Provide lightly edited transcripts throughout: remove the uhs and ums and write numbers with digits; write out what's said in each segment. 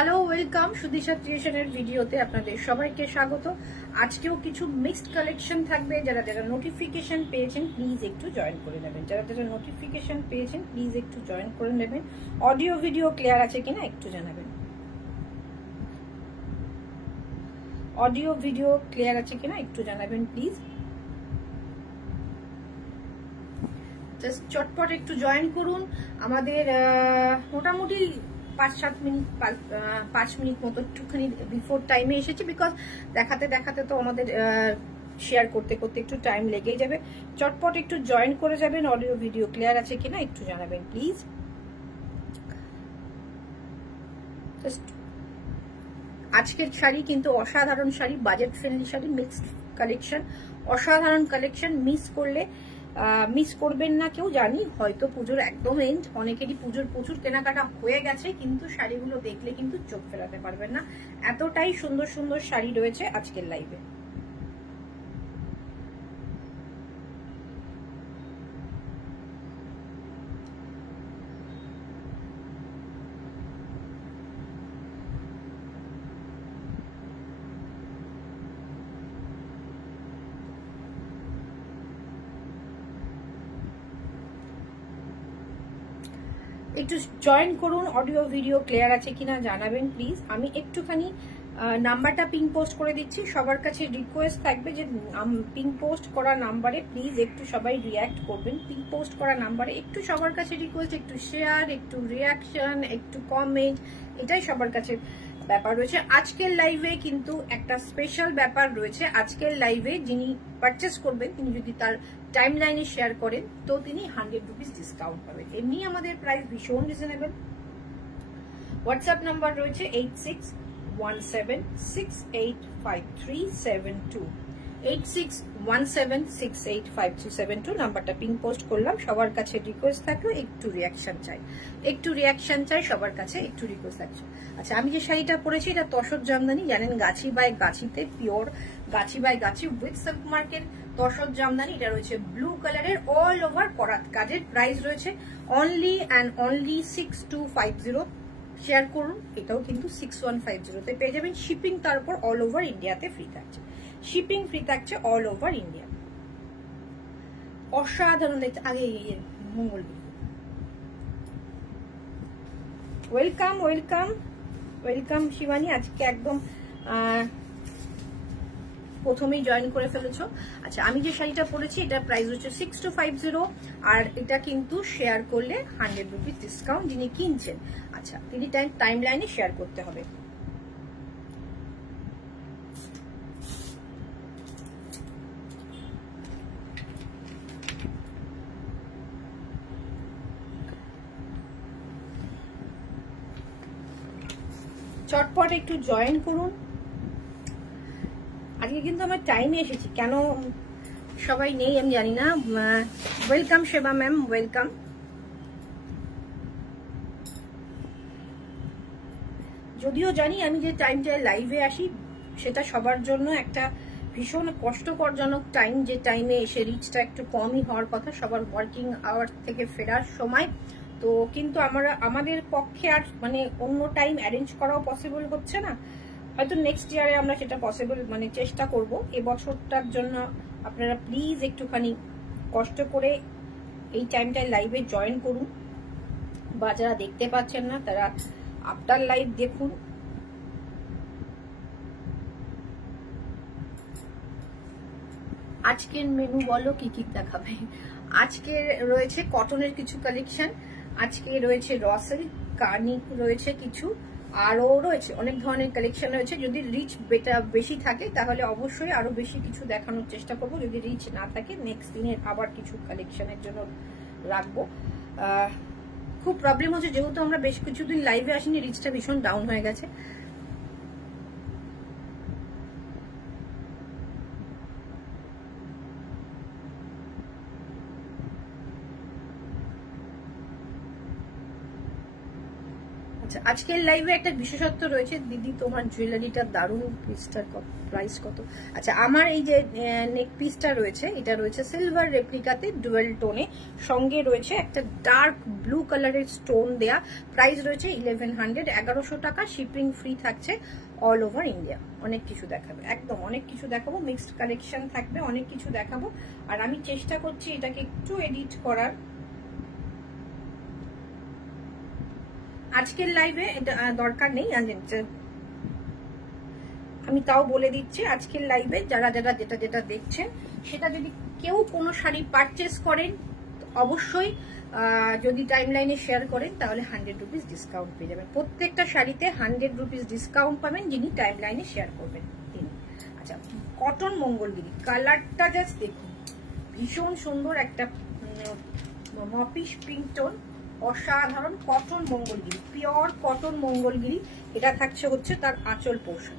Hello, welcome সুদিশা ক্রিয়েশনের ভিডিওতে আপনাদের সবাইকে স্বাগত। আজকেও কিছু মিক্সড কালেকশন থাকবে। যারা যারা নোটিফিকেশন পেয়েছেন প্লিজ একটু জয়েন করে নেবেন। যারা যারা নোটিফিকেশন পেয়েছেন প্লিজ একটু জয়েন করে নেবেন। অডিও ভিডিও ক্লিয়ার আছে কিনা একটু জানাবেন। অডিও ভিডিও ক্লিয়ার আছে কিনা একটু জানাবেন প্লিজ। জাস্ট চটপট একটু জয়েন করুন। আমাদের মোটামুটি 5 মিনিট মতো একটুখানি বিফোর টাইমে এসেছি, বিকজ দেখাতে দেখাতে তো আমাদের শেয়ার করতে করতে একটু টাইম লেগেই যাবে। চটপট একটু জয়েন করে যাবেন। অডিও ভিডিও ক্লিয়ার আছে কিনা একটু জানাবেন প্লিজ। আজকের শাড়ি কিন্তু অসাধারণ sari, budget friendly sari, mixed collection, অসাধারণ কালেকশন। মিস করবেন না কেউ। জানি হয়তো পুজোর একদম এন্ড, অনেকেরই পুজোর প্রচুর কেনাকাটা হয়ে গেছে, কিন্তু শাড়িগুলো দেখলে কিন্তু চোখ ফেরাতে পারবেন না। এতটাই সুন্দর সুন্দর শাড়ি রয়েছে আজকের লাইভে। একটু জয়েন করুন। অডিও ভিডিও ক্লিয়ার আছে কিনা জানাবেন প্লিজ। আমি একটুখানি নাম্বারটা পিং পোস্ট করে দিচ্ছি। সবার কাছে রিকোয়েস্ট থাকবে যে পিং পোস্ট করা নাম্বারে প্লিজ একটু সবাই রিয়াক্ট করবেন। পিং পোস্ট করা নাম্বারে একটু সবার কাছে রিকোয়েস্ট, একটু শেয়ার, একটু রিয়াকশন, একটু কমেন্ট, এটাই সবার কাছে ব্যাপার রয়েছে। আজকের লাইভে কিন্তু একটা স্পেশাল ব্যাপার রয়েছে। আজকের লাইভে যিনি পারচেস করবেন, তিনি যদি তার টাইম লাইনে শেয়ার করেন তো তিনি 100 রুপিস ডিসকাউন্ট পাবেন। এমনি আমাদের প্রাইস ভীষণ রিজনেবল। হোয়াটসঅ্যাপ নাম্বার রয়েছে 8617685372, 8617685372। নাম্বারটা পিন পোস্ট করলাম। সবার কাছে রিকোয়েস্ট থাকলো একটু রিয়াকশন চাই, একটু রিয়াকশন চাই সবার কাছে, একটু রিকোয়েস্ট থাকছে। আচ্ছা, আমি যে শাড়িটা পরেছি এটা তসর জামদানি, জানেন গাছি by গাছিতে, pure Gachhi by Gachhi with silk মার্কের তসর জামদানি। এটা রয়েছে ব্লু কালারের, অল ওভার করাত কাজের। প্রাইস রয়েছে অনলি অ্যান্ড অনলি 6250। শেয়ার করুন। এটাও কিন্তু 6150-তে পেয়ে যাবেন। শিপিং তারপর অল ওভার ইন্ডিয়াতে ফ্রি থাকছে, শিপিং ফ্রি থাকছে অল ওভার ইন্ডিয়া। অসাধারণ দেখতে। আগে মঙ্গল, ওয়েলকাম ওয়েলকাম ওয়েলকাম শিবানী। আজকে একদম প্রথমেই জয়েন করে ফেলেছো। আচ্ছা, আমি যে শাড়িটা পরেছি এটা প্রাইস হচ্ছে 6250, আর এটা কিন্তু শেয়ার করলে 100 রুপিস ডিসকাউন্ট যিনি কিনছেন। আচ্ছা, তিনি টাইম লাইনে শেয়ার করতে হবে। চটপট একটু জয়েন করুন। আজকে কিন্তু আমার টাইমে এসেছি, কেন সবাই নেই আমি জানি না। ওয়েলকাম সেবা ম্যাম, ওয়েলকাম। যদিও জানি আমি যে টাইমটায় লাইভে আসি সেটা সবার জন্য একটা ভীষণ কষ্টকরজনক টাইম, যে টাইমে এসে রিচটা একটু কমই হওয়ার কথা সবার ওয়ার্কিং আওয়ার থেকে ফেরার সময়। তো কিন্তু আমাদের পক্ষে আর মানে অন্য টাইম অ্যারেঞ্জ করাও পসিবল হচ্ছে না। হয়তো নেক্সট ইয়ারে আমরা সেটা পসিবল মানে চেষ্টা করব। এবছরটার জন্য আপনারা প্লিজ একটুখানি কষ্ট করে এই টাইমটায় লাইভে জয়েন করুন, বা যারা দেখতে পাচ্ছেন না তারা আফটার লাইভ দেখুন। আজকের মেনু বলো কি কি দেখাবে। আজকে রয়েছে কটনের কিছু কালেকশন, আজকে রয়েছে র সিল্ক, কার্নিক রয়েছে কিছু, আরো রয়েছে অনেক ধরনের কালেকশন রয়েছে। যদি রিচ বেশি থাকে তাহলে অবশ্যই আরো বেশি কিছু দেখানোর চেষ্টা করব। যদি রিচ না থাকে নেক্সট দিনে আবার কিছু কালেকশনের জন্য রাখবো। খুব প্রবলেম হচ্ছে, যেহেতু আমরা বেশ কিছুদিন লাইভে আসিনি, রিচটা ভীষণ ডাউন হয়ে গেছে। আচ্ছা, আজকের লাইভে একটা বিশেষত্ব রয়েছে। দিদি তোমার জুয়েলারিটা দারুণ, পিসটার প্রাইস কত? আচ্ছা, আমার এই যে নেক পিসটা রয়েছে, এটা রয়েছে সিলভার রেপ্লিকাতে ডুয়েল টোনে, সঙ্গে রয়েছে একটা ডার্ক ব্লু কালারের স্টোন দেয়া। প্রাইস রয়েছে 1100, 1100 টাকা। শিপিং ফ্রি থাকছে অল ওভার ইন্ডিয়া। অনেক কিছু দেখাবে, একদম অনেক কিছু দেখাবো, মিক্সড কালেকশন থাকবে, অনেক কিছু দেখাবো। আর আমি চেষ্টা করছি এটাকে একটু এডিট করার। আজকের লাইভে এটা দরকার নেই, আমি তাও বলে দিচ্ছি। আজকের লাইভে যারা যারা যেটা যেটা দেখছেন, সেটা যদি কেউ কোনো শাড়ি পারচেস করেন, অবশ্যই যদি টাইম লাইনে শেয়ার করেন তাহলে 100 রুপিস ডিসকাউন্ট পেয়ে যাবেন। প্রত্যেকটা শাড়িতে 100 রুপিস ডিসকাউন্ট পাবেন যিনি টাইম লাইনে শেয়ার করবেন তিনি। আচ্ছা, কটন মঙ্গলগিরি, কালারটা জাস্ট দেখুন, ভীষণ সুন্দর একটা মপিশ পিঙ্ক টোন, অসাধারণ। Cotton Mangalagiri, pure cotton Mangalagiri. এটা থাকছে হচ্ছে তার আঁচল পোর্শন,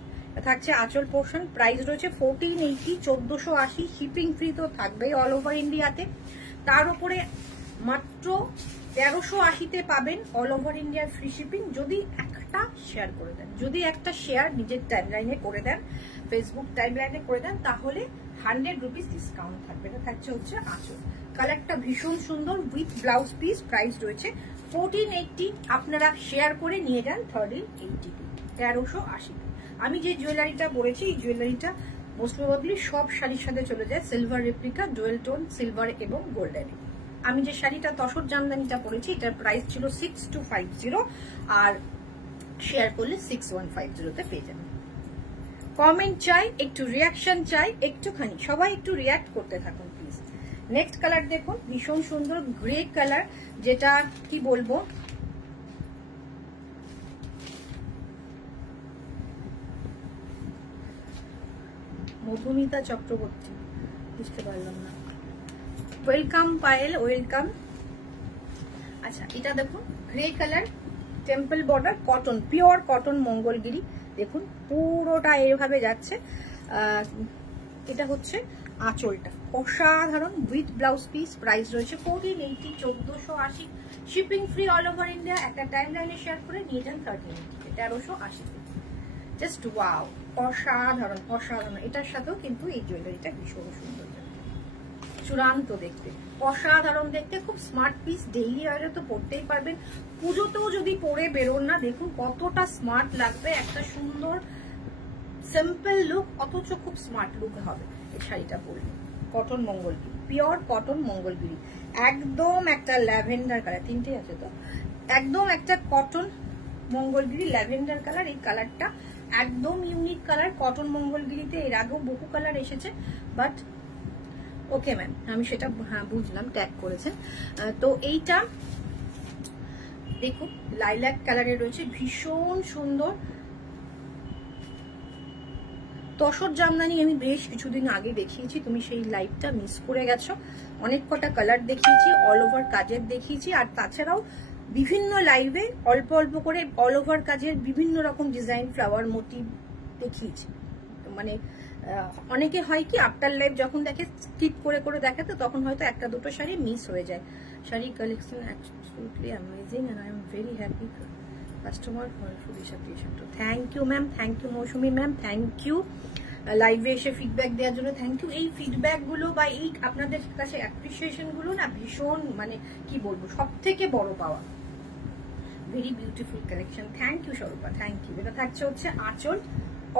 থাকছে আঁচল পোর্শন। প্রাইস রয়েছে 1480, 1480। শিপিং ফ্রি তো থাকবেই অল ওভার ইন্ডিয়াতে। তার উপরে মাত্র 1380-তে পাবেন অল ওভার ইন্ডিয়ার ফ্রি শিপিং, যদি একটা শেয়ার করে দেন, যদি একটা শেয়ার নিজের টাইমলাইনে করে দেন, ফেসবুক টাইমলাইনে করে দেন, তাহলে 100 রুপিস ডিসকাউন্ট থাকবে। এটা থাকছে হচ্ছে আঁচল। কালারটা ভীষণ সুন্দর উইথ ব্লাউজ পিস। প্রাইস রয়েছে 1480। আপনারা শেয়ার করে নিয়ে যান 1380, 1380। আমি যে জুয়েলারিটা বলেছি, এই জুয়েলারিটা মোস্ট প্রবাবলি সব শাড়ির সাথে চলে যায়। Silver replica, dual tone, silver এবং গোল্ডেন। আমি যে শাড়িটা তসর জামদানিটা পরেছি, এটার প্রাইস ছিল 6250, আর শেয়ার করলে 6150-তে পেয়ে যাবেন। কমেন্ট চাই, একটু রিয়াকশন চাই, একটুখানি সবাই একটু রিয়াক্ট করতে থাকুন প্লিজ। নেক্সট কালার দেখুন, ভীষণ সুন্দর গ্রে কালার, যেটা কি বলবো, মধুমিতা চক্রবর্তী, বুঝতে পারলাম না। Welcome Payel, welcome. আচ্ছা, এটা দেখুন grey colour, temple border, cotton, pure cotton Mangalagiri. দেখুন পুরোটা এভাবে যাচ্ছে। এটা হচ্ছে আঁচলটা, অসাধারণ উইথ ব্লাউজ পিস। প্রাইস রয়েছে 1480, 1480। Shipping free all over India. একটা টাইম লাইনে শেয়ার করে নিয়ে যান 1380, 1380। জাস্ট ওয়াও, অসাধারণ অসাধারণ। এটার সাথেও কিন্তু এই জুয়েলারিটা ভীষণ সুন্দর, চূড়ান্ত দেখতে, অসাধারণ দেখতে, খুব স্মার্ট পিস। ডেইলি ওয়ারে তো পরতেই পারবেন, পুজোতেও যদি পরে বেরোন না, দেখুন কতটা স্মার্ট লাগবে। একটা সুন্দর সিম্পল লুক, অথচ খুব স্মার্ট লুক হবে এই শাড়িটা পরলে। Cotton Mangalagiri, pure cotton Mangalagiri, একদম একটা ল্যাভেন্ডার কালার, তিনটে আছে তো, একদম একটা কটন মঙ্গলগিরি ল্যাভেন্ডার কালার। এই কালারটা একদম ইউনিক কালার। কটন মঙ্গলগিরিতে এর আগেও বহু কালার এসেছে, বাট ওকে ম্যাম, আমি সেটা হ্যাঁ বুঝলাম, ট্যাগ করেছেন। তো এইটা দেখুন লাইলাক কালারে রয়েছে, ভীষণ সুন্দর। তসর জামদানি আমি বেশ কিছুদিন আগে দেখিয়েছি, তুমি সেই লাইভটা মিস করে গেছো। অনেক কটা কালার দেখিয়েছি, অল ওভার কাজের দেখিয়েছি, আর তাছাড়াও বিভিন্ন লাইভে অল্প অল্প করে অল ওভার কাজের বিভিন্ন রকম ডিজাইন, ফ্লাওয়ার মোটিভ দেখিয়েছি। মানে অনেকে হয় কি আফটার লাইভ যখন দেখে, স্কিপ করে করে দেখে, তো তখন হয়তো একটা দুটো শাড়ি মিস হয়ে যায়। Sari collection absolutely amazing and I am very happy customer for this appreciation. তো thank you ma'am, thank you Moushumi ma'am, thank you লাইভে এসে ফিডব্যাক দেওয়ার জন্য, থ্যাংক ইউ। এই ফিডব্যাক গুলো বা এই আপনাদের কাছে অ্যাপ্রিসিয়েশন গুলো না ভীষণ, মানে কি বলবো, সব থেকে বড় পাওয়া। Very beautiful collection, thank you Swarupa, thank you. এটা থাকছে হচ্ছে আঁচল,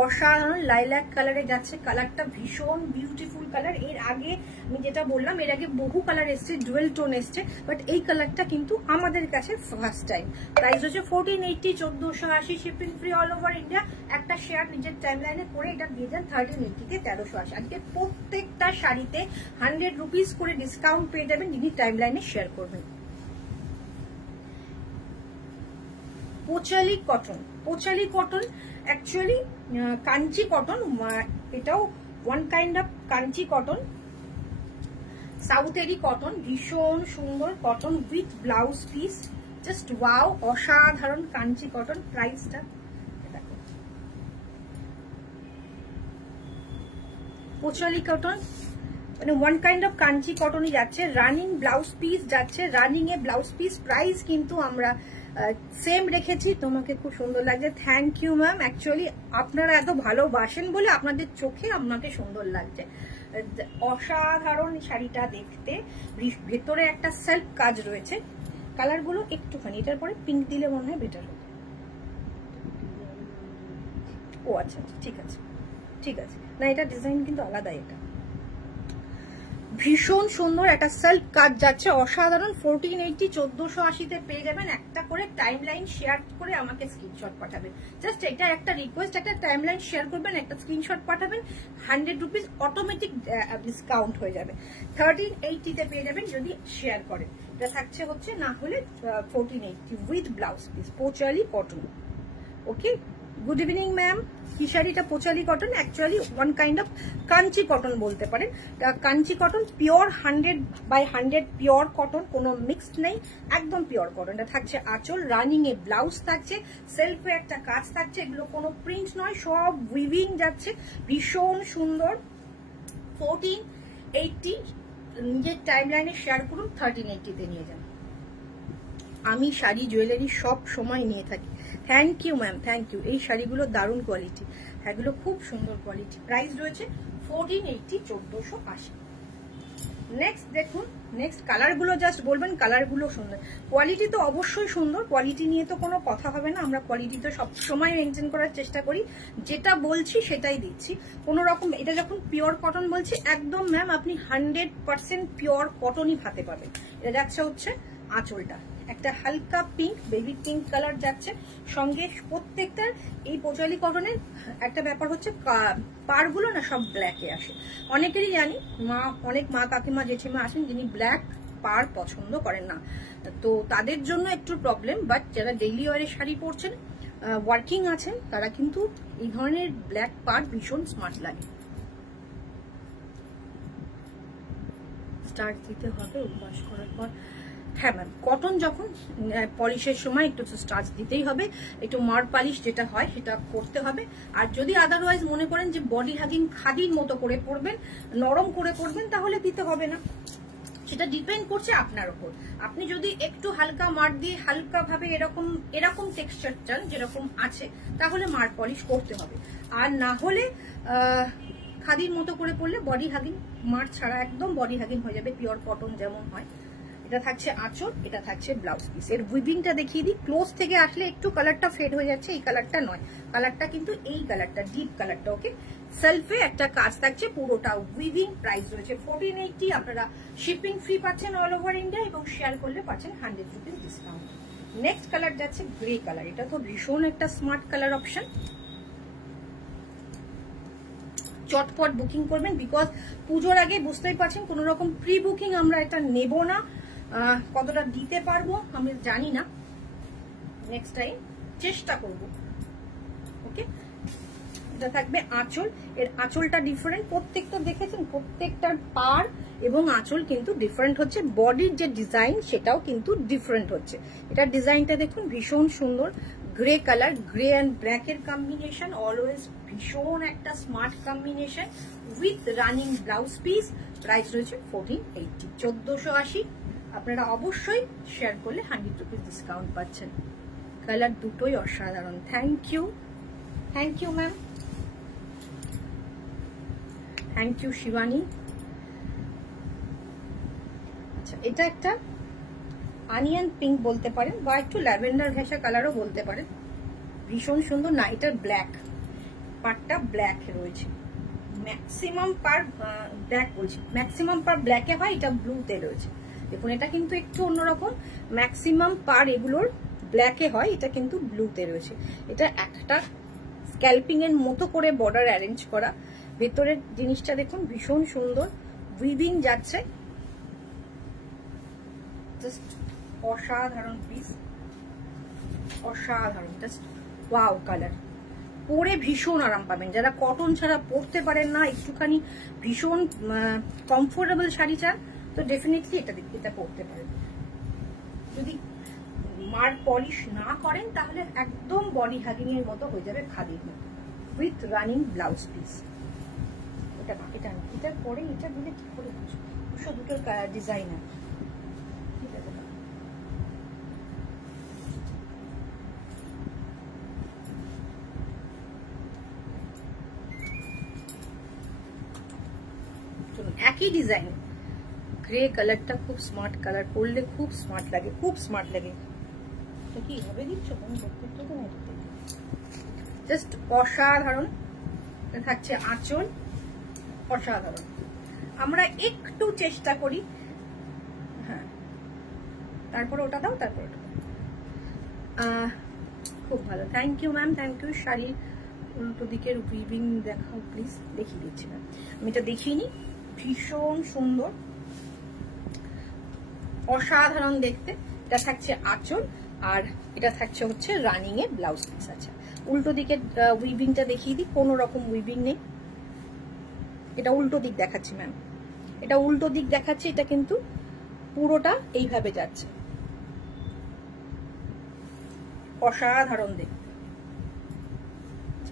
অসাধারণ লাইলাক কালারে যাচ্ছে। কালারটা ভীষণ বিউটিফুল কালার। এর আগে আমি যেটা বললাম, এর আগে বহু কালার এসছে, ডুয়েল টোন এসছে, বাট এই কালারটা কিন্তু আমাদের কাছে ফার্স্ট টাইম। প্রাইস হচ্ছে 1480, 1480। Shipping free all over India. একটা শেয়ার নিজের টাইমলাইনে করে এটা দিয়ে যান 1380-তে, 1380। আজকে প্রত্যেকটা শাড়িতে 100 রুপিস করে ডিসকাউন্ট পেয়ে যাবেন যিনি টাইমলাইনে শেয়ার করবেন। Pochali cotton, Pochali cotton actually Kanchi cotton, এটাও one kind of Kanchi cotton, সাউথেরই কটন, ভীষণ সুন্দর cotton with blouse piece. Just wow, অসাধারণ কাঞ্চি কটন। প্রাইসটা দেখো, পোচালি কটন মানে ওয়ান কাইন্ড অফ কাঞ্চি কটনই যাচ্ছে। রানিং ব্লাউজ পিস যাচ্ছে, running a blouse piece. Price কিন্তু আমরা সেম রেখেছি, তোমাকে খুব সুন্দর লাগছে। Thank you ma'am. অ্যাকচুয়ালি আপনারা এত ভালোবাসেন বলে আপনাদের চোখে আপনাকে সুন্দর লাগছে। অসাধারণ শাড়িটা দেখতে, ভেতরে একটা সেলফ কাজ রয়েছে। কালারগুলো একটুখানি, এটার পরে পিঙ্ক দিলে মনে হয় বেটার হবে। ও আচ্ছা, ঠিক আছে ঠিক আছে, না এটা ডিজাইন কিন্তু আলাদা। এটা ভীষণ সুন্দর একটা সেলফ কাজ যাচ্ছে, অসাধারণ। 1480 1480-তে পেয়ে যাবেন। একটা করে টাইম লাইন শেয়ার করে আমাকে স্ক্রিনশট পাঠাবেন। জাস্ট এটা একটা রিকোয়েস্ট, একটা টাইম লাইন শেয়ার করবেন, একটা স্ক্রিনশট পাঠাবেন, 100 রুপিস অটোমেটিক ডিসকাউন্ট হয়ে যাবে। 1380-তে পেয়ে যাবেন যদি শেয়ার করেন। এটা থাকছে হচ্ছে না হলে 1480 with blouse piece, Pochali cotton. Okay, good evening ma'am. কি শাড়িটা? Pochali cotton, actually one kind of Kanchi cotton বলতে পারেন। Kanchi cotton pure 100/100 pure cotton, কোনো মিক্সড নেই, একদম পিওর কটন। এটা থাকছে আঁচল, রানিং এ ব্লাউজ থাকছে, সেলফে একটা কাজ থাকছে। এগুলো কোনো প্রিন্ট নয়, সব উইভিং যাচ্ছে, ভীষণ সুন্দর। 1480 নিজের টাইম লাইনে শেয়ার করুন, 1380-তে নিয়ে যান। আমি শাড়ি জুয়েলারি সব সময় নিয়ে থাকি। Thank you ma'am, thank you. এই শাড়িগুলো দারুণ কোয়ালিটি, এগুলো খুব সুন্দর কোয়ালিটি। প্রাইস রয়েছে 1480 1480। নেক্সট দেখুন, নেক্সট কালারগুলো জাস্ট বলবেন, কালারগুলো সুন্দর। কোয়ালিটি তো অবশ্যই সুন্দর, কোয়ালিটি নিয়ে তো কোনো কথা হবে না। আমরা কোয়ালিটি তো সবসময় মেনটেন করার চেষ্টা করি, যেটা বলছি সেটাই দিচ্ছি। কোনো রকম, এটা যখন পিওর কটন বলছি একদম ম্যাম আপনি 100% পিওর কটনই হাতে পাবেন। এটা যাচ্ছে হচ্ছে আঁচলটা, একটা হালকা পিঙ্ক, বেবি পিঙ্ক কালার যাচ্ছে। সঙ্গে প্রত্যেকটার এই পোচালি কটনের একটা ব্যাপার হচ্ছে পারগুলো না সব ব্ল্যাকে আসে। অনেকেরই জানি, অনেক মা কাকিমা জেঠিমা আসেন যিনি ব্ল্যাক পার পছন্দ করেন না, তো তাদের জন্য একটু প্রবলেম। বাট যারা ডেইলি ওয়ারে শাড়ি পরছেন, ওয়ার্কিং আছেন, তারা কিন্তু এই ধরনের ব্ল্যাক পার ভীষণ স্মার্ট লাগে। স্টার্ট দিতে হবে অভ্যাস করার পর। হ্যাঁ ম্যাম, কটন যখন পলিশের সময় একটু স্টার্চ দিতেই হবে, একটু মার পালিশ যেটা হয় সেটা করতে হবে। আর যদি আদারওয়াইজ মনে করেন যে বডি হাগিং খাদির মতো করে পরবেন, নরম করে পরবেন, তাহলে দিতে হবে না। সেটা ডিপেন্ড করছে আপনার উপর। আপনি যদি একটু হালকা মার দিয়ে হালকা ভাবে এরকম টেক্সচার চান যেরকম আছে, তাহলে মার পলিশ করতে হবে। আর না হলে খাদির মতো করে পরলে বডি হাগিং মার ছাড়া একদম বডি হাগিং হয়ে যাবে, পিওর কটন যেমন হয়। এটা থাকছে আঁচল, এটা থাকছে ব্লাউজ পিস। এর উইভিংটা দেখিয়ে দিই। ক্লোজ থেকে আসলে একটু কালারটা ফেড হয়ে যাচ্ছে, এই কালারটা নয়, কালারটা কিন্তু এই কালারটা, ডিপ কালারটা। ওকে, সেলফে একটা কাজ থাকছে, পুরোটা উইভিং। প্রাইস রয়েছে 1480। আপনারা শিপিং ফ্রি পাচ্ছেন অল ওভার ইন্ডিয়া, এবং শেয়ার করলে পাচ্ছেন 100 রুপিস ডিসকাউন্ট। নেক্সট কালার যাচ্ছে গ্রে কালার। এটা তো ভীষণ একটা স্মার্ট কালার অপশন। চটপট বুকিং করবেন, বিকজ পুজোর আগে বুঝতেই পারছেন কোনো রকম প্রি বুকিং আমরা এটা নেব না। কতটা দিতে পারবো আমি জানি না, নেক্সট টাইম চেষ্টা করব। ওকে, এটা থাকবে আঁচল। এর আঁচলটা ডিফারেন্ট, প্রত্যেকটা দেখেছেন, প্রত্যেকটার পার এবং আঁচল কিন্তু ডিফারেন্ট হচ্ছে। বডির যে ডিজাইন সেটাও কিন্তু ডিফারেন্ট হচ্ছে। এটার ডিজাইনটা দেখুন, ভীষণ সুন্দর। Grey colour, grey and black এর কম্বিনেশন, অলওয়েজ ভীষণ একটা smart combination with running blouse piece. Price রয়েছে 1480 1480। আপনারা অবশ্যই শেয়ার করলে 100 রুপিস ডিসকাউন্ট পাচ্ছেন। কালার দুটোই অসাধারণ। Thank you, thank you ma'am, thank you Shivani. আচ্ছা, এটা একটা অনিয়ন পিঙ্ক বলতে পারেন, বা একটু ল্যাভেন্ডার ঘেঁষা কালারও বলতে পারেন। ভীষণ সুন্দর। না, এটা ব্ল্যাক, পারটা ব্ল্যাক রয়েছে। ম্যাক্সিমাম পার ব্ল্যাক বলছি, ম্যাক্সিমাম পার ব্ল্যাকে হয়, এটা ব্লুতে রয়েছে। দেখুন, এটা কিন্তু একটু অন্যরকম। ম্যাক্সিমাম পার এগুলোর ব্ল্যাকে হয়, এটা কিন্তু ব্লুতে রয়েছে। এটা একটা স্ক্যাল্পিং এর মতো করে বর্ডার অ্যারেঞ্জ করা। ভেতরের জিনিসটা দেখুন, ভীষণ সুন্দর উইভিং যাচ্ছে। জাস্ট অসাধারণ পিস, অসাধারণ। Just wow colour. পরে ভীষণ আরাম পাবেন। যারা কটন ছাড়া পরতে পারেন না, একটুখানি ভীষণ কমফোর্টেবল শাড়ি চান, তো ডেফিনেটলি এটা পরতে পারেন। যদি মার পলিশ না করেন তাহলে একদম বডি হাগিং এর মতো হয়ে যাবে, খাদির মতো, উইথ রানিং ব্লাউজ পিস। এটা না, এটা না, এটার পরে এটা দিলে কি করে বুঝবো? দুটোর ডিজাইনার। ঠিক আছে, একই ডিজাইন। গ্রে কালারটা খুব স্মার্ট কালার, পরলে খুব স্মার্ট লাগে, খুব স্মার্ট লাগে। এটা কি হবে দিচ্ছ জাস্ট অসাধারণ। এটা থাকছে আঁচল, অসাধারণ। আমরা একটু চেষ্টা করি, হ্যাঁ তারপর ওটা দাও, তারপর ওটা খুব ভালো। Thank you ma'am, thank you. শাড়ির উল্টো দিকের উইভিং দেখাও প্লিজ। দেখিয়ে দিচ্ছি ম্যাম, আমি এটা দেখিনি। ভীষণ সুন্দর, অসাধারণ দেখতে। এটা থাকছে আঁচল, আর এটা থাকছে হচ্ছে রানিং এ ব্লাউজ পিস। আচ্ছা উল্টো দিকের উইভিংটা দেখিয়ে দিই। কোনো রকম উইভিং নেই, এটা উল্টো দিক দেখাচ্ছি ম্যাম, এটা উল্টো দিক দেখাচ্ছি। এটা কিন্তু পুরোটা এইভাবে যাচ্ছে, অসাধারণ দেখতে।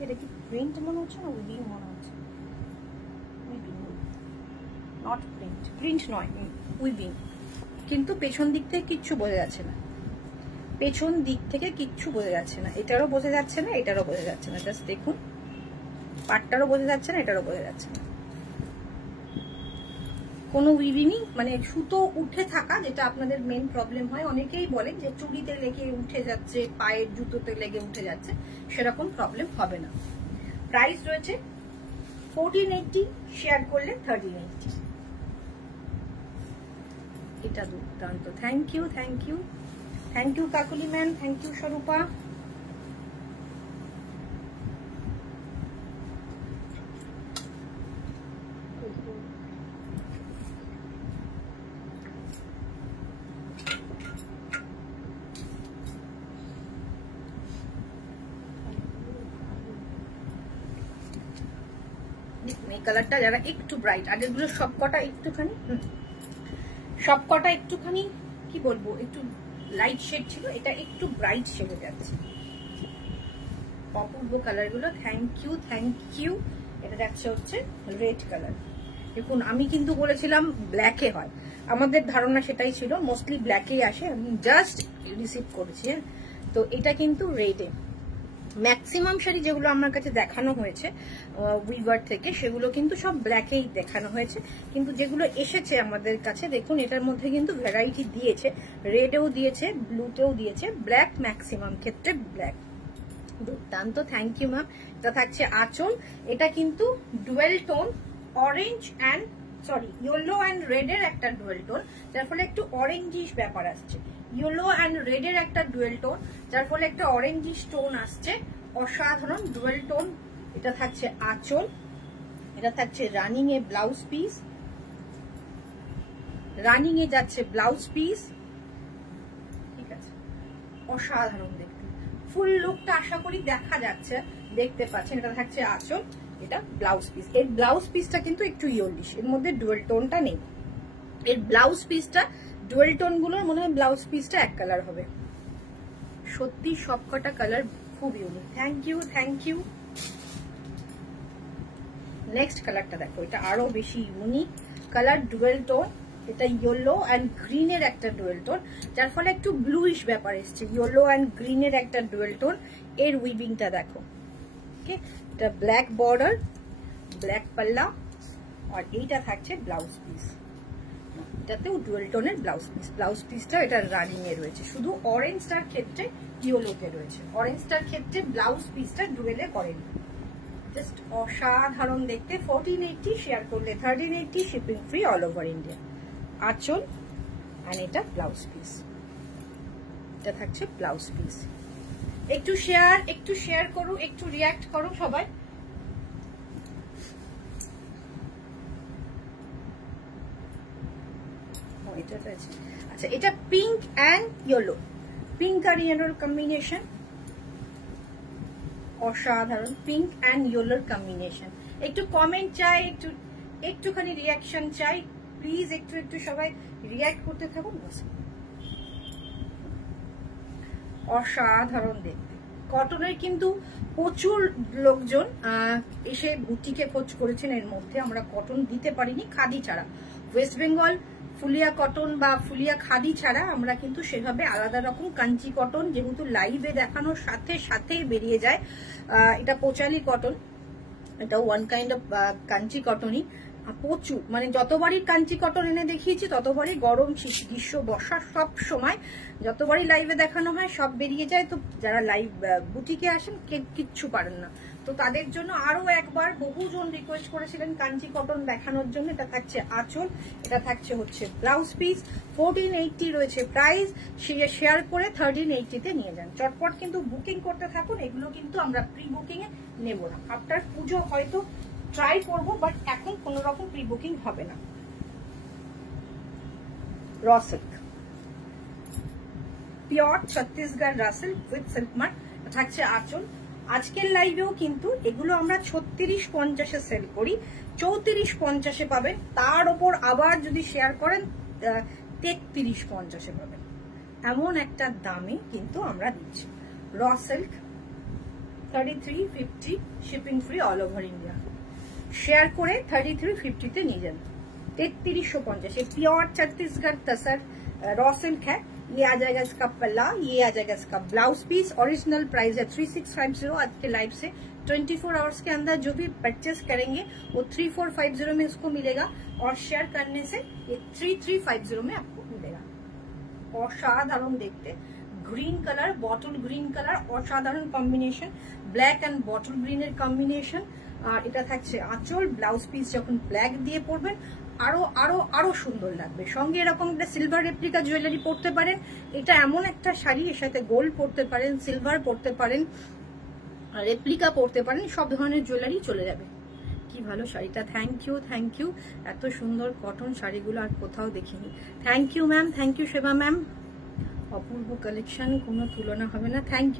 এটা কি প্রিন্ট মনে হচ্ছে না উইভিং মনে হচ্ছে? নট প্রিন্ট, প্রিন্ট নয়, উইভিং। কিন্তু পেছন দিক থেকে কিচ্ছু বোঝা যাচ্ছে না, পেছন দিক থেকে কিচ্ছু বোঝা যাচ্ছে না। এটারও বোঝা যাচ্ছে না, এটারও বোঝা যাচ্ছে না। জাস্ট দেখুন, পাটটারও বোঝা যাচ্ছে না, এটারও বোঝা যাচ্ছে না। কোনো উইভিংই মানে সুতো উঠে থাকা, যেটা আপনাদের মেন প্রবলেম হয়। অনেকেই বলেন যে চুড়িতে লেগে উঠে যাচ্ছে, পায়ের জুতোতে লেগে উঠে যাচ্ছে, সেরকম প্রবলেম হবে না। প্রাইস রয়েছে 1480, শেয়ার করলে 1380। এটা দুর্দান্ত। Thank you, thank you, thank you Kakuli ma'am, thank you Swarupa. এই কালারটা যারা একটু ব্রাইট, আগেরগুলো সবকটা একটুখানি কি বলবো, একটু লাইট শেড ছিল, এটা একটু ব্রাইট শেডে যাচ্ছে। অপূর্ব কালার গুলো। Thank you, thank you. এটা যাচ্ছে হচ্ছে রেড কালার। দেখুন আমি কিন্তু বলেছিলাম ব্ল্যাকে হয়, আমাদের ধারণা সেটাই ছিল, মোস্টলি ব্ল্যাকেই আসে। আমি জাস্ট রিসিভ করেছি। তো এটা কিন্তু রেডে। ম্যাক্সিমাম শাড়ি যেগুলো আমার কাছে দেখানো হয়েছে উইভার থেকে, সেগুলো কিন্তু সব ব্ল্যাকেই দেখানো হয়েছে। কিন্তু যেগুলো এসেছে আমাদের কাছে, দেখুন এটার মধ্যে কিন্তু ভ্যারাইটি দিয়েছে, রেডেও দিয়েছে, ব্লুতেও দিয়েছে, ব্ল্যাক ম্যাক্সিমাম ক্ষেত্রে ব্ল্যাক। দুর্দান্ত, থ্যাংক ইউ ম্যাম। এটা থাকছে আঁচল। এটা কিন্তু dual tone, orange and yellow and red এর একটা ডুয়েল টোন, যার ফলে একটু অরেঞ্জিশ ব্যাপার আসছে। ইয়েলো অ্যান্ড রেড এর একটা ডুয়েল টোন, যার ফলে একটা অরেঞ্জিশ টোন আসছে। অসাধারণ ডুয়েল টোন। এটা থাকছে আঁচল, এটা থাকছে running a blouse piece, running এ যাচ্ছে ব্লাউজ পিস। ঠিক আছে, অসাধারণ দেখতে। ফুল লুকটা আশা করি দেখা যাচ্ছে, দেখতে পাচ্ছেন। এটা থাকছে আঁচল, এটা ব্লাউজ পিস। এর ব্লাউজ পিসটা কিন্তু একটু ইয়েলিশ, এর মধ্যে ডুয়েল টোনটা নেই। এর ব্লাউজ পিসটা ডুয়েল টোন গুলোর মনে হয় ব্লাউজ পিসটা এক কালার হবে। সত্যি সবকটা কালার খুব unique. Thank you, thank you. Next কালারটা দেখো, এটা আরো বেশি ইউনিক কালার, ডুয়েল টোন। এটা ইয়েলো অ্যান্ড গ্রিন এর একটা ডুয়েল টোন, যার ফলে একটু ব্লুইশ ব্যাপার এসছে। ইয়েলো অ্যান্ড গ্রিন এর একটা ডুয়েল টোন। এর উইভিংটা দেখো, ওকে। এটা ব্ল্যাক বর্ডার, ব্ল্যাক পাল্লা, আর এইটা থাকছে ব্লাউজ পিস। এটাতেও ডুয়েল টোনের ব্লাউজ পিস। ব্লাউজ পিসটা এটা রানিং এ রয়েছে, শুধু অরেঞ্জটার ক্ষেত্রে ইয়েলোতে রয়েছে। অরেঞ্জটার ক্ষেত্রে ব্লাউজ পিসটা ডুয়েলে করেনি। জাস্ট অসাধারণ দেখতে। 1480, শেয়ার করলে 1380, shipping free all over India. আঁচল, আর এটা ব্লাউজ পিস। এটা থাকছে ব্লাউজ পিস। একটু শেয়ার করো, একটু রিয়াক্ট করো সবাই। আচ্ছা, এটা পিঙ্ক অ্যান্ড ইয়েলো, পিঙ্ক আর ইয়েলোর কম্বিনেশন। অসাধারণ, পিঙ্ক অ্যান্ড ইয়েলোর কম্বিনেশন। একটু কমেন্ট চাই, একটুখানি রিয়াকশন চাই প্লিজ। একটু সবাই রিয়াক্ট করতে থাকুন। অসাধারণ দেখতে। কটনের কিন্তু প্রচুর লোকজন এসে বুটিকে খোঁজ করেছেন। এর মধ্যে আমরা কটন দিতে পারিনি, খাদি ছাড়া। ওয়েস্ট বেঙ্গল ফুলিয়া কটন বা ফুলিয়া খাদি ছাড়া আমরা কিন্তু সেভাবে আলাদা রকম কাঞ্চি কটন, যেহেতু লাইভে দেখানোর সাথে সাথেই বেরিয়ে যায়। এটা পোচালি কটন, এটা ওয়ান কাইন্ড অফ কাঞ্চি কটনই। প্রচুর, মানে যতবারই কাঞ্চি কটন এনে দেখিয়েছি ততবারই গরম গ্রীষ্ম বর্ষা সব সময় যতবারই লাইভে দেখানো হয় সব বেরিয়ে যায়। তো যারা লাইভ বুটিকে আসেন কিচ্ছু পারেন না, তো তাদের জন্য আরো একবার বহুজন রিকোয়েস্ট করেছিলেন কাঞ্চি কটন দেখানোর জন্য। এটা থাকছে আঁচল, এটা থাকছে হচ্ছে ব্লাউজ পিস। 1480 রয়েছে প্রাইস, শেয়ার করে 1380-তে নিয়ে যান। চটপট কিন্তু বুকিং করতে থাকুন, এগুলো কিন্তু আমরা প্রি বুকিং এ নেব না। আফটার পুজো হয়তো ট্রাই করবো, বাট এখন কোনো রকম প্রি বুকিং হবে না। Raw silk, pure Chhattisgarh raw silk with silk mark থাকছে আঁচল। আজকের লাইভেও কিন্তু এগুলো আমরা 3650-এ সেল করি, 3450-এ পাবেন। তার ওপর আবার যদি শেয়ার করেন 3350-এ পাবেন। এমন একটা দামে কিন্তু আমরা দিচ্ছি। Raw silk 3350, shipping free all over India. Share করে 3350 নিয়ে যান। 3350 प्योर छत्तीसगढ़ तसर रॉ सिल्क है। ये आ जाएगा इसका पल्ला, ये आ जाएगा इसका ब्लाउज पीस। ओरिजिनल प्राइस है 3650। आज के लाइव से 24 आवर्स के अंदर जो भी परचेस करेंगे वो 3450 में इसको मिलेगा, और शेयर करने से ये 3350 में आपको मिलेगा। असाधारण देखते green colour, bottle green colour, असाधारण combination, black and bottle green combination. আর এটা থাকছে আঁচল, ব্লাউজ পিস যখন ব্ল্যাক দিয়ে পরবেন আরো আরো আরো সুন্দর লাগবে। সঙ্গে এরকম একটা সিলভার রেপ্লিকা জুয়েলারি পরতে পারেন। এটা এমন একটা শাড়ি, এর সাথে গোল্ড পরতে পারেন, সিলভার পরতে পারেন, রেপ্লিকা পরতে পারেন, সব ধরনের জুয়েলারি চলে যাবে। কি ভালো শাড়িটা, থ্যাংক ইউ থ্যাংক ইউ। এত সুন্দর কটন শাড়িগুলো আর কোথাও দেখিনি। Thank you ma'am, thank you Seba ma'am. অপূর্ব কালেকশন, কোনো তুলনা হবে না। থ্যাংক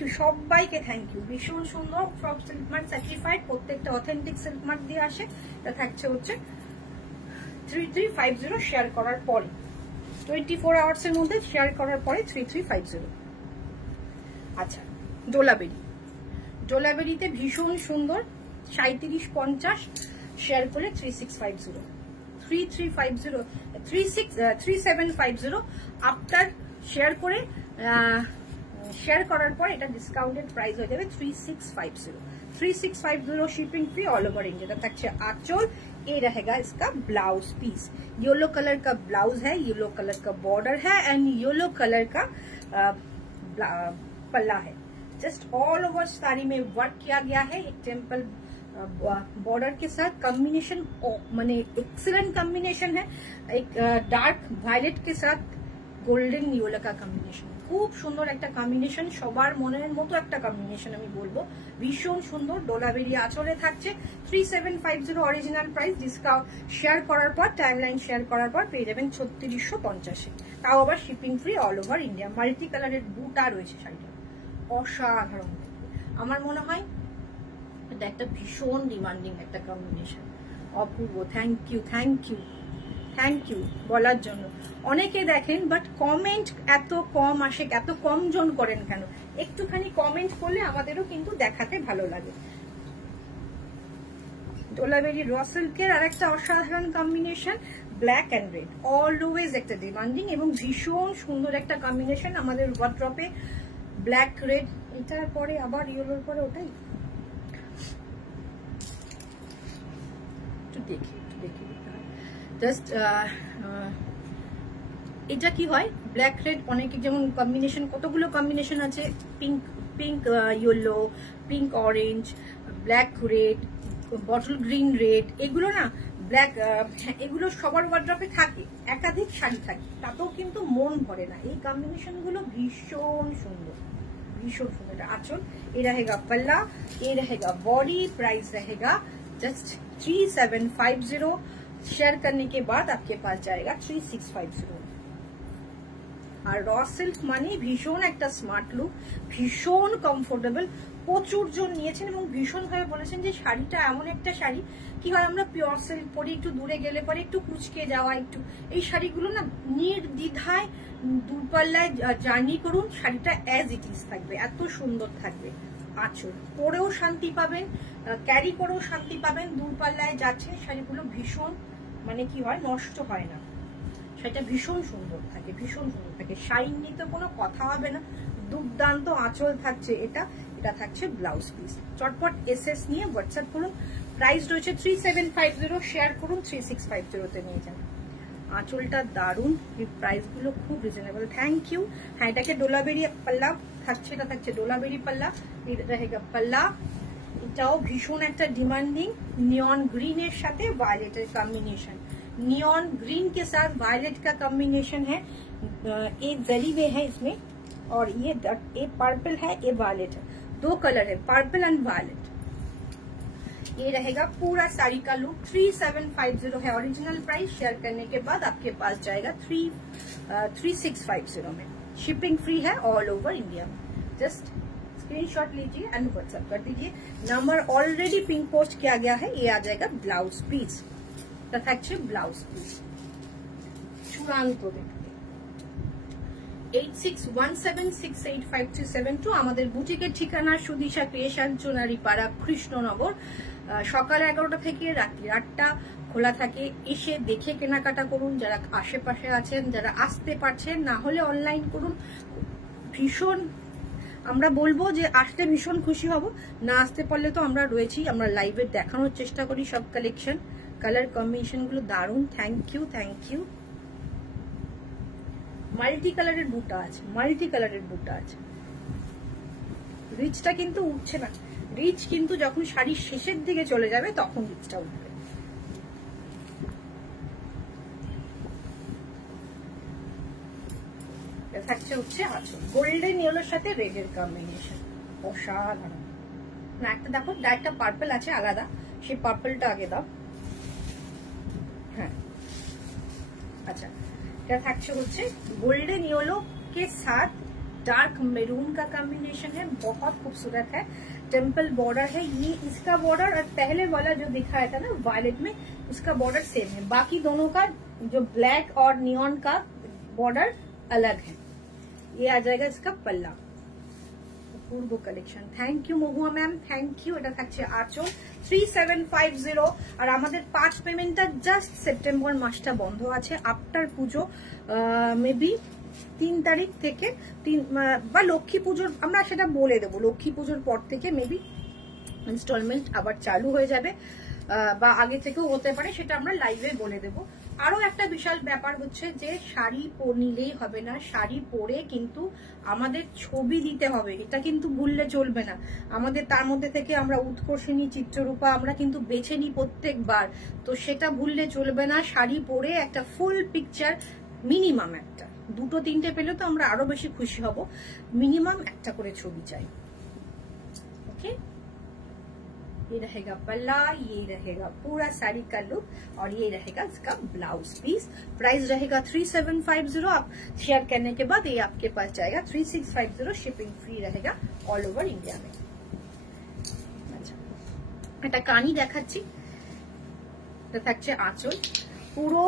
ইউ সবাইকে, থ্যাংক ইউ। ভীষণ সুন্দর, সব সিল্ক মার্ক সার্টিফাইড, প্রত্যেকটা অথেন্টিক সিল্ক মার্ক দিয়ে আসে। এটা থাকছে হচ্ছে 3350 শেয়ার করার পরে, 24 আওয়ার্স এর মধ্যে শেয়ার করার পরে 3350। আচ্ছা, ডোলাবেরিতে ভীষণ সুন্দর 3750, শেয়ার করলে 3650। 3750 আফটার শেয়ার করে শেয়ার করার পর এটা ডিসকাউন্টেড প্রাইস হয়ে যাবে 3650। 3650 shipping free all over India. থাকছে আঁচল, ये रहेगा इसका ब्लाउज पीस। येलो कलर का ब्लाउज है, येलो कलर का बॉर्डर है एंड येलो कलर का पल्ला है। जस्ट ऑल ओवर साड़ी में वर्क किया गया है। एक टेम्पल बॉर्डर के साथ कॉम्बिनेशन माने एक्सीलेंट कॉम्बिनेशन है। एक डार्क वायलेट के साथ গোল্ডেন ইয়েলো কা কম্বিনেশন, খুব সুন্দর একটা কম্বিনেশন, সবার মনের মতো একটা কম্বিনেশন আমি বলবো। ভীষণ সুন্দর। ডোলাবেরি আঁচলে থাকছে 3750 অরিজিনাল প্রাইস। ডিসকাউন্ট শেয়ার করার পর, টাইমলাইন শেয়ার করার পর পেয়ে যাবেন 3650। তাও আবার shipping free all over India. Multi কালারের বুটা রয়েছে শাড়িটা, অসাধারণ। আমার মনে হয় এটা একটা ভীষণ ডিমান্ডিং একটা কম্বিনেশন। অপূর্ব, থ্যাংক ইউ থ্যাংক ইউ বলার জন্য। অনেকে দেখেন বাট কমেন্ট এত কম আসে, এত কম জন করেন কেন? একটুখানি কমেন্ট করলে আমাদেরও কিন্তু দেখাতে ভালো লাগে। ডোলাবেরি র সিল্কের আর একটা অসাধারণ combination, black and red, always একটা ডিমান্ডিং এবং ভীষণ সুন্দর একটা কম্বিনেশন। আমাদের ওয়ার্ড্রপে ব্ল্যাক রেড, এটার পরে আবার ইয়েলোর পরে ওটাই একটু দেখি জাস্ট। এটা কি হয়, ব্ল্যাক রেড অনেকে যেমন কম্বিনেশন, কতগুলো কম্বিনেশন আছে, pink yellow, pink orange, black red, bottle green red, এগুলো না ব্ল্যাক, এগুলো সবার ওয়ার্ড্রপে থাকে, একাধিক শাড়ি থাকে, তাতেও কিন্তু মন ভরে না। এই কম্বিনেশন গুলো ভীষণ সুন্দর, भीषण सुंदर आंचल। ये रहेगा पल्ला, ये रहेगा बॉडी। प्राइस रहेगा जस्ट 3750। शेयर करने के बाद आपके पास जाएगा 3650। আর র সিল্ক মানে ভীষণ একটা স্মার্ট লুক, ভীষণ কমফোর্টেবল। প্রচুর জন নিয়েছেন এবং ভীষণ ভাবে বলেছেন যে শাড়িটা এমন একটা শাড়ি, কি হয় আমরা পিওর সিল্ক পরি, একটু দূরে গেলে পরে একটু কুচকে যাওয়া, একটু এই শাড়িগুলো না নির্দ্বিধায় দূরপাল্লায় জার্নি করুন, শাড়িটা অ্যাজ ইট ইজ থাকবে, এত সুন্দর থাকবে। আঁচল পরেও শান্তি পাবেন, ক্যারি করেও শান্তি পাবেন। দূরপাল্লায় যাচ্ছে শাড়িগুলো ভীষণ মানে কি হয়, নষ্ট হয় না, সেটা ভীষণ সুন্দর থাকে, ভীষণ সুন্দর থাকে। শাইন নিয়ে তো কোনো কথা হবে না, দুর্দান্ত আঁচল থাকছে। এটা থাকছে ব্লাউজ পিস। চটপট এসএস নিয়ে হোয়াটসঅ্যাপ করুন। প্রাইস রয়েছে 3750, শেয়ার করুন 3650 নিয়ে যান। আঁচলটা দারুন, এই প্রাইস গুলো খুব রিজনেবল। Thank you. হ্যাঁ, এটাকে ডোলাবেরি পাল্লা থাকছে, এটা থাকছে ডোলাবেরি পাল্লা, এটা रहेगा পাল্লা। এটাও ভীষণ একটা ডিমান্ডিং, নিয়ন গ্রিনের সাথে ভায়োলেটের কম্বিনেशन, नियॉन ग्रीन के साथ वायलेट का कॉम्बिनेशन है। एक जरी में है इसमें, और ये पर्पल है, ये वायलेट है, दो कलर है, पर्पल एंड वायलेट। ये रहेगा पूरा साड़ी का लुक। 3750 है ओरिजिनल प्राइस, शेयर करने के बाद आपके पास जाएगा 3650 में। शिपिंग फ्री है ऑल ओवर इंडिया में। जस्ट स्क्रीनशॉट लीजिए एंड व्हाट्सएप कर दीजिए। नंबर ऑलरेडी पिंक पोस्ट किया गया है। ये आ जाएगा ब्लाउज पीस, থাকছে ব্লাউজ পিস চূড়ান্ত দেখতে। 8617685272 আমাদের বুটিকের ঠিকানা সুদিশা ক্রিয়েশন, চুনারিপাড়া, কৃষ্ণনগর। সকাল 11টা থেকে রাত্রি 8টা খোলা থাকে। এসে দেখে কেনাকাটা করুন, যারা আশেপাশে আছেন, যারা আসতে পারছেন না হলে অনলাইন করুন। ভীষণ আমরা বলবো যে আসতে ভীষণ খুশি হব, না আসতে পারলে তো আমরা রয়েছি, আমরা লাইভে দেখানোর চেষ্টা করি সব কালেকশন। কালার কম্বিনেশন গুলো দারুন। Thank you, thank you. Multi কালারের বুটা আছে, মাল্টি কালারের বুটা আছে। রিচটা কিন্তু উঠছে না, রিচ কিন্তু যখন শাড়ির শেষের দিকে চলে যাবে তখন রিচটা উঠবে। থাকছে হচ্ছে আঁচল, গোল্ডেন ইয়েলোর সাথে রেডের কম্বিনেশন, অসাধারণ। না একটা দেখো, একটা পার্পল আছে আলাদা, সেই পার্পলটা আগে দাও। हाँ, अच्छा, क्या থাকছে হচ্ছে गोल्डन येलो के साथ डार्क मेरून का कॉम्बिनेशन है, बहुत खूबसूरत है। टेम्पल बॉर्डर है, ये इसका बॉर्डर और पहले वाला जो दिखाया था ना वायलेट में, उसका बॉर्डर सेम है। बाकी दोनों का जो ब्लैक और नियॉन का बॉर्डर अलग है। ये आ जाएगा इसका पल्ला, पूर्व collection. Thank you Mahua ma'am, thank you. এটা থাকছে আঁচল 3750। আর আমাদের 5 পেমেন্টটা জাস্ট সেপ্টেম্বর মাসটা বন্ধ আছে। আফটার পুজো মেবি 3 তারিখ থেকে বা লক্ষ্মী পুজোর আমরা সেটা বলে দেবো, লক্ষ্মী পুজোর পর থেকে মেবি ইনস্টলমেন্ট আবার চালু হয়ে যাবে, বা আগে থেকেও হতে পারে, সেটা আমরা লাইভে বলে দেবো। আরো একটা বিশাল ব্যাপার হচ্ছে যে শাড়ি নিলেই হবে না, শাড়ি পরে কিন্তু আমাদের ছবি দিতে হবে, এটা কিন্তু ভুললে চলবে না। আমাদের তার মধ্যে থেকে আমরা উৎকর্ষিণী, চিত্ররূপা আমরা কিন্তু বেছে নিই প্রত্যেকবার, তো সেটা ভুললে চলবে না। শাড়ি পরে একটা ফুল পিকচার মিনিমাম একটা, 2-3টে পেলে তো আমরা আরো বেশি খুশি হব, মিনিমাম একটা করে ছবি চাই। ওকে, ये रहेगा पल्ला, ये रहेगा पूरा साड़ी का लुक, और ये रहेगा इसका ब्लाउज पीस। प्राइस रहेगा 3750। आप शेयर करने के बाद ये आपके पास जाएगा 3650। शिपिंग फ्री रहेगा ऑल ओवर इंडिया में। अच्छा, এটা কানি দেখাচ্ছি, এটা থাকছে আঁচল। পুরো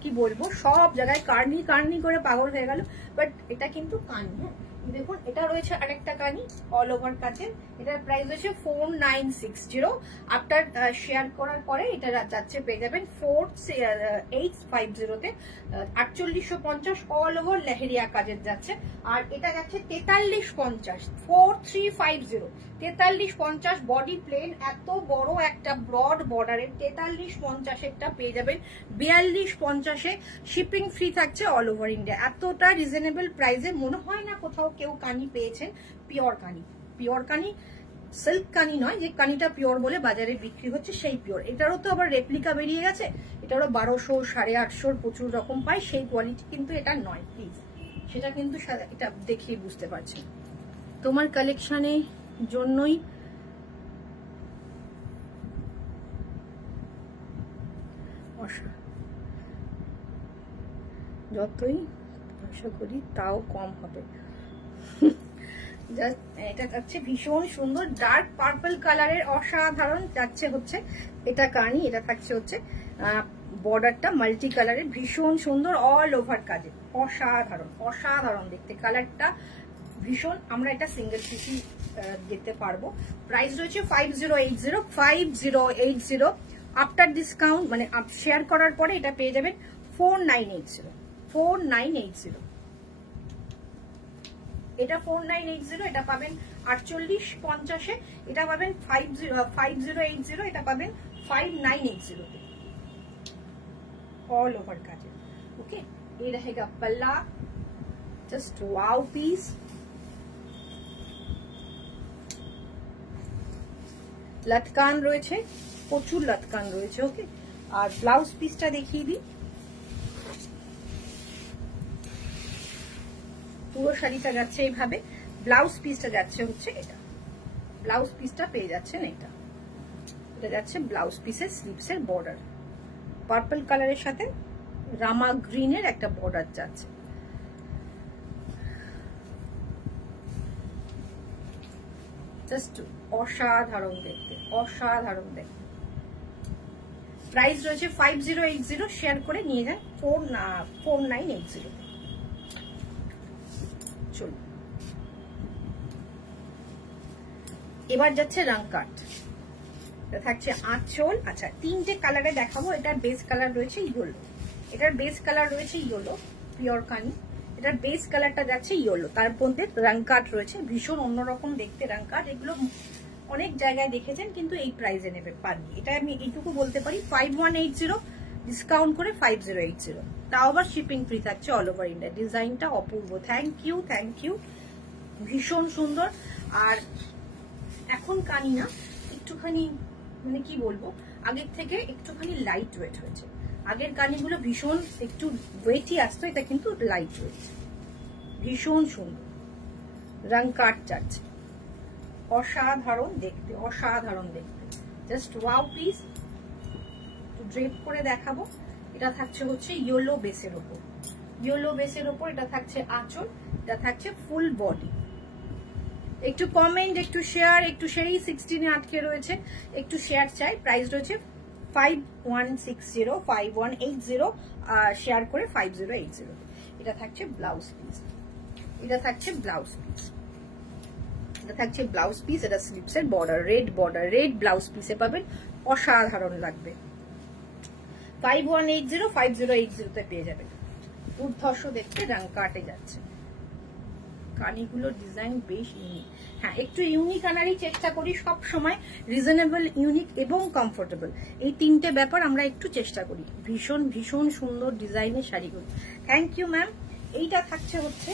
কি বলবো, সব জায়গায় কার্নি কার্নি করে পাগল হয়ে গেল, বাট এটা কিন্তু কানি। হ্যাঁ দেখুন, এটা রয়েছে আরেকটা কানি অল ওভার কাজের। এটার প্রাইস হচ্ছে 4960। আফটার শেয়ার করার পরে এটা যাচ্ছে, পেয়ে যাবেন 4850 তে। 4850 অল ওভার লেহেরিয়া কাজের যাচ্ছে। আর এটা যাচ্ছে 4350, 4350, 4350 বডি প্লেন, এত বড় একটা ব্রড বর্ডারের 4350 একটা পেয়ে যাবেন 4250-এ। শিপিং ফ্রি থাকছে অল ওভার ইন্ডিয়া। এতটা রিজনেবল প্রাইসে মনে হয় না কোথাও কেউ কানি পেয়েছেন। পিওর কানি, পিওর কানি, সিল্ক কানি নয়, যে কানিটা পিওর বলে বাজারে বিক্রি হচ্ছে সেই পিওর। এটারও তো আবার রেপ্লিকা বেরিয়ে গেছে, এটারও 1200, 850 প্রচুর রকম পাই, সেই কোয়ালিটি কিন্তু এটা নয় প্লিজ, সেটা কিন্তু এটা দেখেই বুঝতে পারছেন। তোমার কালেকশনের জন্যই যতই আশা করি তাও কম হবে। এটা যাচ্ছে ভীষণ সুন্দর ডার্ক পার্পল কালারের, অসাধারণ যাচ্ছে হচ্ছে এটা কানি। এটা থাকছে হচ্ছে বর্ডারটা মাল্টি কালারের, ভীষণ সুন্দর অল ওভার কাজে, অসাধারণ অসাধারণ দেখতে কালারটা ভীষণ। আমরা এটা সিঙ্গেল পিসি দিতে পারবো। প্রাইস রয়েছে 5080। আফটার ডিসকাউন্ট মানে শেয়ার করার পরে এটা পেয়ে যাবেন 4980। এটা 4980, এটা পাবেন 4850, এটা পাবেন 5080, এটা পাবেন 5980 তে, ऑल ओवर काजल। ओके, ये रहेगा पल्ला, जस्ट वाओ पीस। लटकान রয়েছে, প্রচুর লটকান রয়েছে। ওকে, আর ব্লাউজ পিসটা দেখিয়ে দিই। পুরো শাড়িটা যাচ্ছে এইভাবে, ব্লাউজ পিসটা যাচ্ছে হচ্ছে এটা, ব্লাউজ পিসটা পেয়ে যাচ্ছেন এটা, এটা যাচ্ছে ব্লাউজ পিসের স্লিভসের বর্ডার, পার্পল কালারের সাথে রামা গ্রিনের একটা বর্ডার যাচ্ছে। জাস্ট অসাধারণ দেখতে, অসাধারণ দেখতে। প্রাইস রয়েছে 5080, শেয়ার করে নিয়ে যান 4980। চলুন এবার যাচ্ছে রং কাট, এটা থাকছে আঁচল। আচ্ছা, তিনটে কালারে দেখাবো। এটার বেস কালার রয়েছে ইয়েলো, এটার বেস কালার রয়েছে ইয়েলো পিওর কানি, এটার বেস কালারটা যাচ্ছে ইয়েলো, তার মধ্যে রং কাট রয়েছে, ভীষণ অন্যরকম দেখতে রং কাট। এগুলো অনেক জায়গায় দেখেছেন কিন্তু এই প্রাইসে নেবে পাননি। এটা আমি এইটুকু বলতে পারি 5180, ডিসকাউন্ট করে 5080, তাও আবার শিপিং ফ্রি থাকছে অল ওভার ইন্ডিয়া। ডিজাইনটা অপূর্ব, থ্যাংক ইউ, থ্যাংক ইউ, ভীষণ সুন্দর। আর এখন কানি না একটুখানি মানে কি বলবো, আগের থেকে একটুখানি লাইট ওয়েট হয়েছে। আগের কানিগুলো ভীষণ একটু ওয়েটই আসতো, এটা কিন্তু লাইট ওয়েট, ভীষণ সুন্দর রং কাট যাচ্ছে, অসাধারণ দেখতে, অসাধারণ দেখতে, জাস্ট ওয়াও প্লিজ। ড্রেপ করে দেখাবো। এটা থাকছে হচ্ছে ইয়েলো বেসের ওপর, ইয়েলো বেসের ওপর এটা থাকছে আঁচল, এটা থাকছে ফুল বডি। একটু কমেন্ট, একটু শেয়ার, একটু সেই 16 আটকে রয়েছে, একটু শেয়ার চাই। প্রাইস রয়েছে 5160, 5180, শেয়ার করে 5080। এটা থাকছে ব্লাউজ পিস, এটা থাকছে ব্লাউজ পিস, এটা থাকছে ব্লাউজ পিস, এটা স্লিভসের border, red border, red blouse পিসে পাবেন, অসাধারণ লাগবে। 5180, 5080 তে পেয়ে যাবেন। উর্ধর্ষ দেখতে রং কাটে যাচ্ছে, কানিগুলোর ডিজাইন বেশ ইউনিক। হ্যাঁ, একটু ইউনিক আনারই চেষ্টা করি সব সময়, রিজনেবল, ইউনিক এবং কমফোর্টেবল, এই তিনটে ব্যাপার আমরা একটু চেষ্টা করি। ভীষণ ভীষণ সুন্দর ডিজাইনের শাড়িগুলো, থ্যাংক ইউ ম্যাম। এইটা থাকছে হচ্ছে,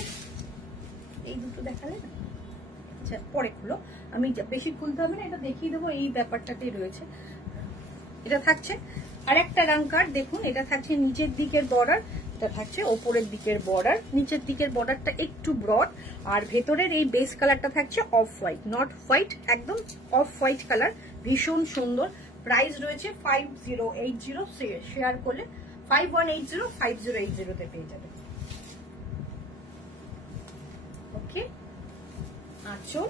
এই দুটো দেখালে না, আচ্ছা পরে খুলো, আমি বেশি খুলতে হবে না, এটা দেখিয়ে দেবো, এই ব্যাপারটাতেই রয়েছে। এটা থাকছে আর একটা রং কাট, দেখুন এটা থাকছে নিচের দিকের বর্ডার, এটা থাকছে ওপরের দিকের বর্ডার, নিচের দিকের বর্ডারটা একটু ব্রড, আর ভেতরের এই বেস কালারটা থাকছে অফ হোয়াইট, নট হোয়াইট, একদম অফ হোয়াইট কালার, ভীষণ সুন্দর। প্রাইস রয়েছে 5080, শেয়ার করলে 5180, 5080 তে পেয়ে যাবে। ওকে, আঁচল,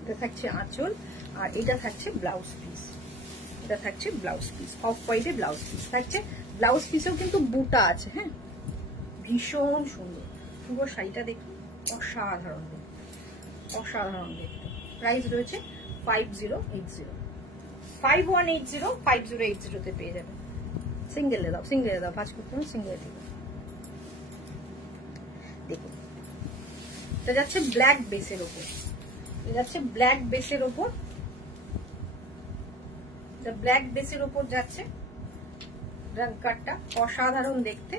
এটা থাকছে আঁচল, আর এটা থাকছে ব্লাউজ পিস, এটা থাকছে ব্লাউজ পিস, অফ হোয়াইটে ব্লাউজ পিস থাকছে। ব্লাউজ পিসেও কিন্তু বুটা আছে। হ্যাঁ, ভীষণ সুন্দর, পুরো শাড়িটা দেখুন, অসাধারণ দেখতে, অসাধারণ দেখতে। প্রাইস রয়েছে 5080, 5180, 5080 তে পেয়ে যাবে। সিঙ্গেলে দাও, সিঙ্গেলে দাও, ভাঁজ করতে হবে, সিঙ্গেলে দিবে। দেখুন এটা যাচ্ছে ব্ল্যাক বেসের ওপর, এটা যাচ্ছে ব্ল্যাক বেসের ওপর, ব্ল্যাক বেসের ওপর যাচ্ছে রং কাটটা, অসাধারণ দেখতে,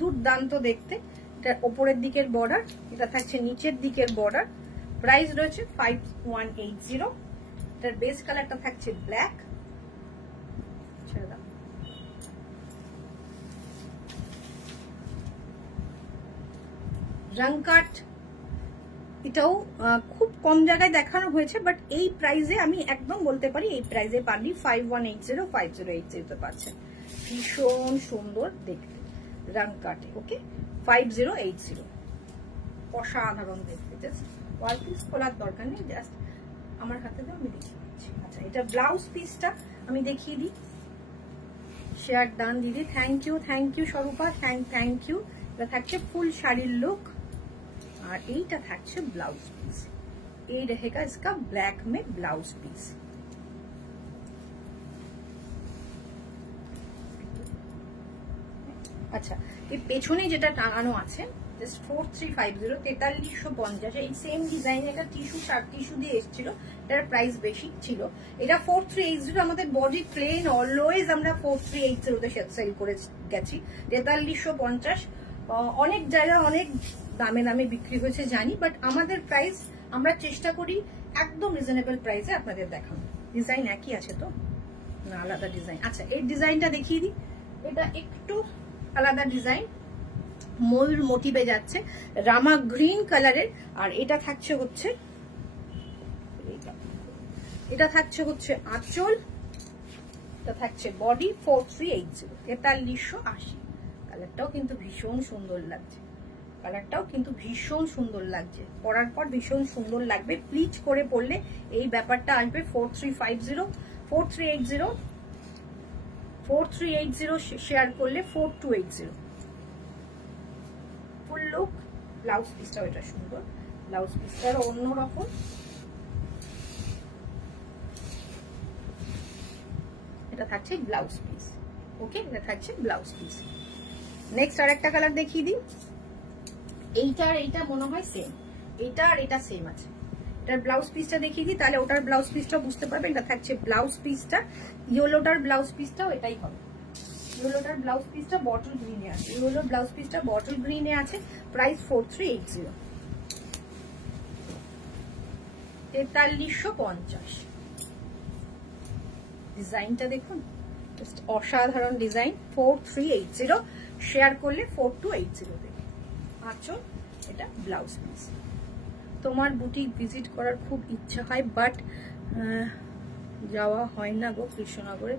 দুর্দান্ত দেখতে। এটা ওপরের দিকের বর্ডার, এটা থাকছে নিচের দিকের বর্ডার। প্রাইস রয়েছে 5180, এটার বেস কালারটা থাকছে ব্ল্যাক। রং কাট এটাও খুব কম জায়গায় দেখানো হয়েছে, বাট এই প্রাইসে আমি একদম বলতে পারি এই প্রাইসে পারলি 5180, 5080 তে পাচ্ছেন। ভীষণ সুন্দর দেখতে রং কাটে। ওকে, 5080, অসাধারণ দেখতে। জাস্ট ওয়াল পিস খোলার দরকার নেই, জাস্ট আমার হাতে দাও, আমি দেখিয়ে দিচ্ছি। আচ্ছা, এটা ব্লাউজ পিসটা আমি দেখিয়ে দিই। শেয়ার ডান দিদি, thank you, thank you Swarupa, thank you. এটা থাকছে ফুল শাড়ির লুক, और এইটা থাকছে ব্লাউজ পিস। এই रहेगा इसका ब्लैक में ब्लाउज पीस। আচ্ছা, এই পেছনে যেটা টাঙানো আছে জাস্ট 4350, 4350। এই সেম ডিজাইন একটা টিস্যু দিয়ে এসেছিল, এটার প্রাইস বেশি ছিল। এটা 4380। আমাদের বডি প্লেন অলওয়েজ আমরা 4380 তে সেল করে গেছি। 4350 অনেক জায়গায় অনেক দামে বিক্রি হয়েছে জানি, বাট আমাদের প্রাইস আমরা চেষ্টা করি একদম রিজনেবল প্রাইসে আপনাদের দেখানো। ডিজাইন একই আছে তো না আলাদা ডিজাইন? আচ্ছা, এই ডিজাইনটা দেখিয়ে দিই। এটা একটু আলাদা ডিজাইন, ময়ূর মোটিভে যাচ্ছে, রামা গ্রিন কালারের। আর এটা থাকছে হচ্ছে আঁচল, এটা থাকছে বডি। 4380, 4380। কালারটাও কিন্তু ভীষণ সুন্দর লাগছে, পরার পর ভীষণ সুন্দর লাগবে। প্লিচ করে পরলে এই ব্যাপারটা আসবে। 4350, 4380, 4380 শেয়ার করলে 4280। ফুল লুক। ব্লাউজ পিসটাও এটা সুন্দর, ব্লাউজ পিসটারও অন্যরকম। এটা থাকছে ব্লাউজ পিস। ওকে, এটা থাকছে ব্লাউজ পিস। নেক্সট আর একটা কালার দেখিয়ে দিই। এইটা আর এইটা মনে হয় সেম, এইটা আর এটা সেম আছে। এটার ব্লাউজ পিসটা দেখিয়ে দিই, তাহলে ওটার ব্লাউজ পিসটা বুঝতে পারবেন। এটা থাকছে ব্লাউজ পিসটা, ইয়েলোটার ব্লাউজ পিসটাও এটাই হবে। ইয়েলোটার ব্লাউজ পিসটা বটল গ্রিনে আছে, ইয়েলো ব্লাউজ পিসটা বটল গ্রিনে আছে। প্রাইস 4380, 4350। ডিজাইনটা দেখুন, জাস্ট অসাধারণ ডিজাইন। 4380 শেয়ার করলে 4280 দেবে। আচ্ছা, এটা ব্লাউজ পিস। তোমার বুটিক ভিজিট করার খুব ইচ্ছা হয়, বাট যাওয়া হয় না গো কৃষ্ণনগরে।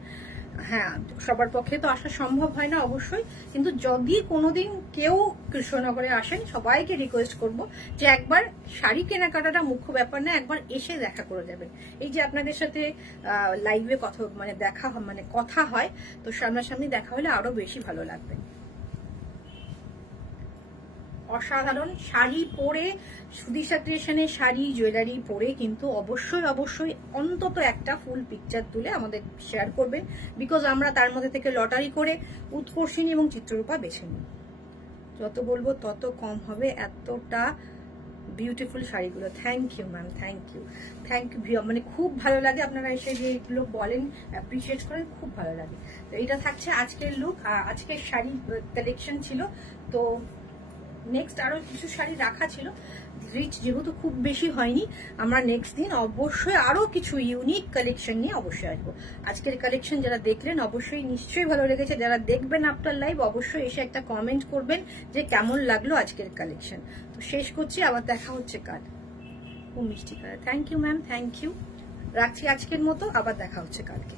হ্যাঁ, সবার পক্ষে তো আসা সম্ভব হয় না অবশ্যই, কিন্তু যদি কোনোদিন কেউ কৃষ্ণনগরে আসেন, সবাইকে রিকোয়েস্ট করব যে একবার শাড়ি কেনাকাটাটা মুখ্য ব্যাপার না, একবার এসে দেখা করে যাবেন। এই যে আপনাদের সাথে লাইভে কথা হয়, তো সামনাসামনি দেখা হলে আরো বেশি ভালো লাগবে। অসাধারণ শাড়ি পরে, সুদিশা ক্রিয়েশনের শাড়ি জুয়েলারি পরে কিন্তু অবশ্যই অন্তত একটা ফুল পিকচার তুলে আমাদের শেয়ার করবেন, বিকজ আমরা তার মধ্যে থেকে লটারি করে উৎকর্ষিণী এবং চিত্ররূপা বেছে নিই। যত বলবো তত কম হবে, এতটা বিউটিফুল শাড়িগুলো। Thank you ma'am, thank you. মানে খুব ভালো লাগে আপনারা এসে যে এগুলো বলেন, অ্যাপ্রিসিয়েট করেন, খুব ভালো লাগে। তো এটা থাকছে আজকের লুক, আজকের শাড়ি কালেকশন ছিল। তো নেক্সট আরো কিছু শাড়ি রাখা ছিল, রিচ যেহেতু খুব বেশি হয়নি, আমরা নেক্সট দিন অবশ্যই আরো কিছু ইউনিক কালেকশন নিয়ে অবশ্যই আসবো। আজকের কালেকশন যারা দেখলেন অবশ্যই নিশ্চয়ই ভালো লেগেছে। যারা দেখবেন আফটার লাইভ অবশ্যই এসে একটা কমেন্ট করবেন যে কেমন লাগলো আজকের কালেকশন। তো শেষ করছি, আবার দেখা হচ্ছে কাল। খুব মিষ্টি colour. Thank you ma'am, thank you. রাখছি আজকের মতো, আবার দেখা হচ্ছে কালকে।